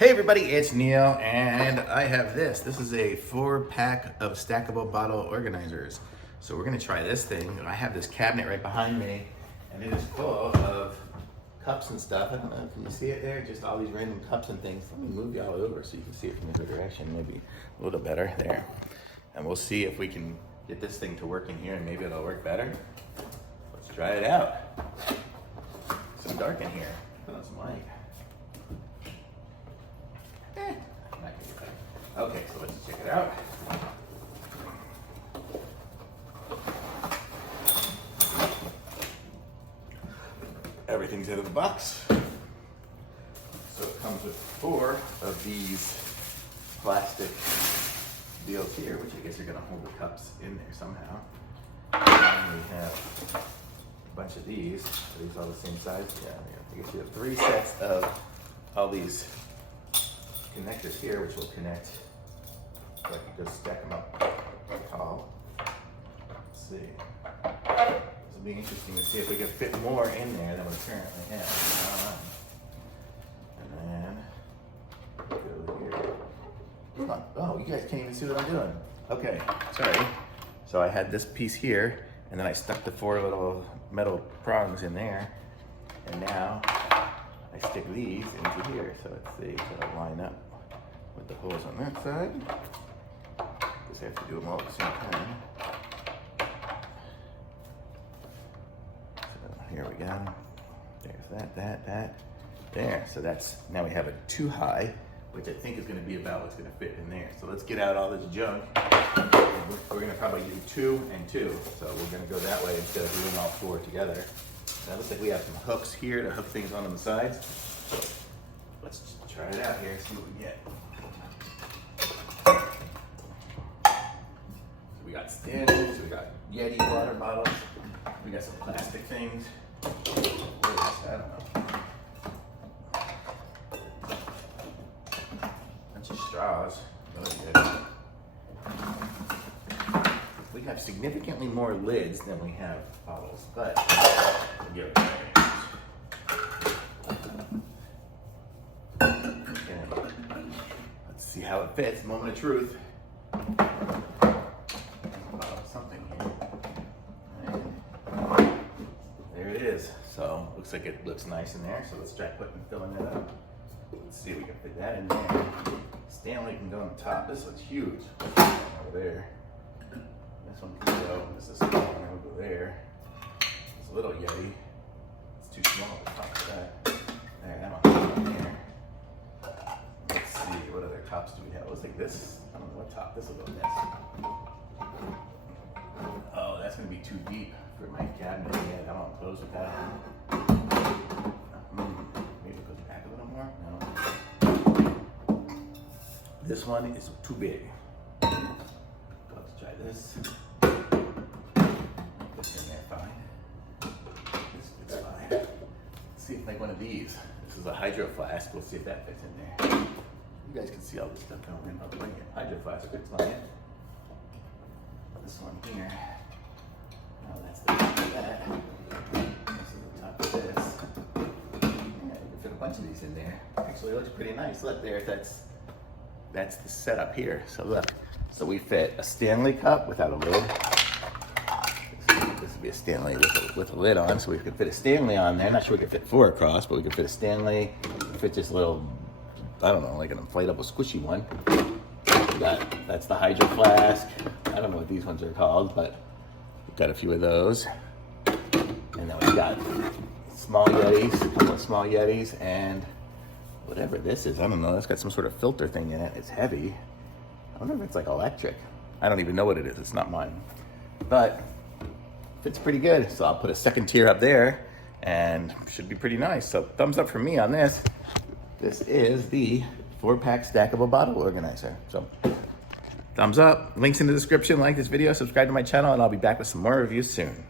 Hey everybody, it's Neil, and I have this. This is a 4-pack of stackable bottle organizers. So we're gonna try this thing. I have this cabinet right behind me, and it is full of cups and stuff. I don't know, can you see it there? Just all these random cups and things. Let me move y'all over so you can see it from a good direction, maybe a little better, there. And we'll see if we can get this thing to work in here, and maybe it'll work better. Let's try it out. It's so dark in here. Put on some light. Okay, so let's check it out. Everything's out of the box. So it comes with 4 of these plastic deals here, which I guess are gonna hold the cups in there somehow. And we have a bunch of these. Are these all the same size? Yeah, I guess you have 3 sets of all these connectors here, which will connect, so I can just stack them up tall. Let's see. This will be interesting to see if we can fit more in there than we currently have. And then go here. Come on. Oh, you guys can't even see what I'm doing. Okay, sorry. So I had this piece here, and then I stuck the 4 little metal prongs in there, and now I stick these into here, so let's see, so it'll line up with the holes on that side. Just have to do them all at the same time. So here we go. There's that. There, so that's, now we have a 2 high, which I think is gonna be about what's gonna fit in there. So let's get out all this junk. We're gonna probably do 2 and 2. So we're gonna go that way instead of doing all 4 together. Now it looks like we have some hooks here to hook things on the sides. So let's try it out here, see what we get. So we got standards, we got Yeti water bottles, we got some plastic things. I don't know. Bunch of straws. Really good. We have significantly more lids than we have bottles, but we'll give it a try. Okay. Let's see how it fits. Moment of truth. Something here. Right. There it is. So looks like it looks nice in there. So let's try filling it up. Let's see if we can fit that in there. Stanley can go on the top. This one's huge. Over there. This one can go. This is small. We'll go there. It's a little Yeti. It's too small to top of that. There, that one's in here. Let's see, what other tops do we have? It looks like this. I don't know what top. This will go in this. Oh, that's gonna be too deep for my cabinet. Yeah, I don't want to close with that. Maybe it goes back a little more. No. This one is too big. Let's try this. This in there fine. This fits fine. Let's see if like one of these. This is a hydro flask. We'll see if that fits in there. You guys can see all this stuff going in. Oh, hydro flask fits fine. This one here. Oh, that's the top of that. This is the top of this. Yeah, you can fit a bunch of these in there. Actually, it looks pretty nice. Look there, that's the setup here. So look, so we fit a Stanley cup without a lid. This would be a Stanley with a lid on, so we could fit a Stanley on there. Not sure we could fit 4 across, but we could fit a Stanley. Fit this little, I don't know, like an inflatable squishy one. That's the hydro flask. I don't know what these ones are called, but we've got a few of those. And then we've got small Yetis, a couple of small Yetis, and whatever this is. I don't know. It's got some sort of filter thing in it. It's heavy. I wonder if it's like electric. I don't even know what it is. It's not mine. But fits pretty good. So I'll put a second tier up there and should be pretty nice. So thumbs up for me on this. This is the 4-pack stackable bottle organizer. So thumbs up. Links in the description. Like this video, subscribe to my channel, and I'll be back with some more reviews soon.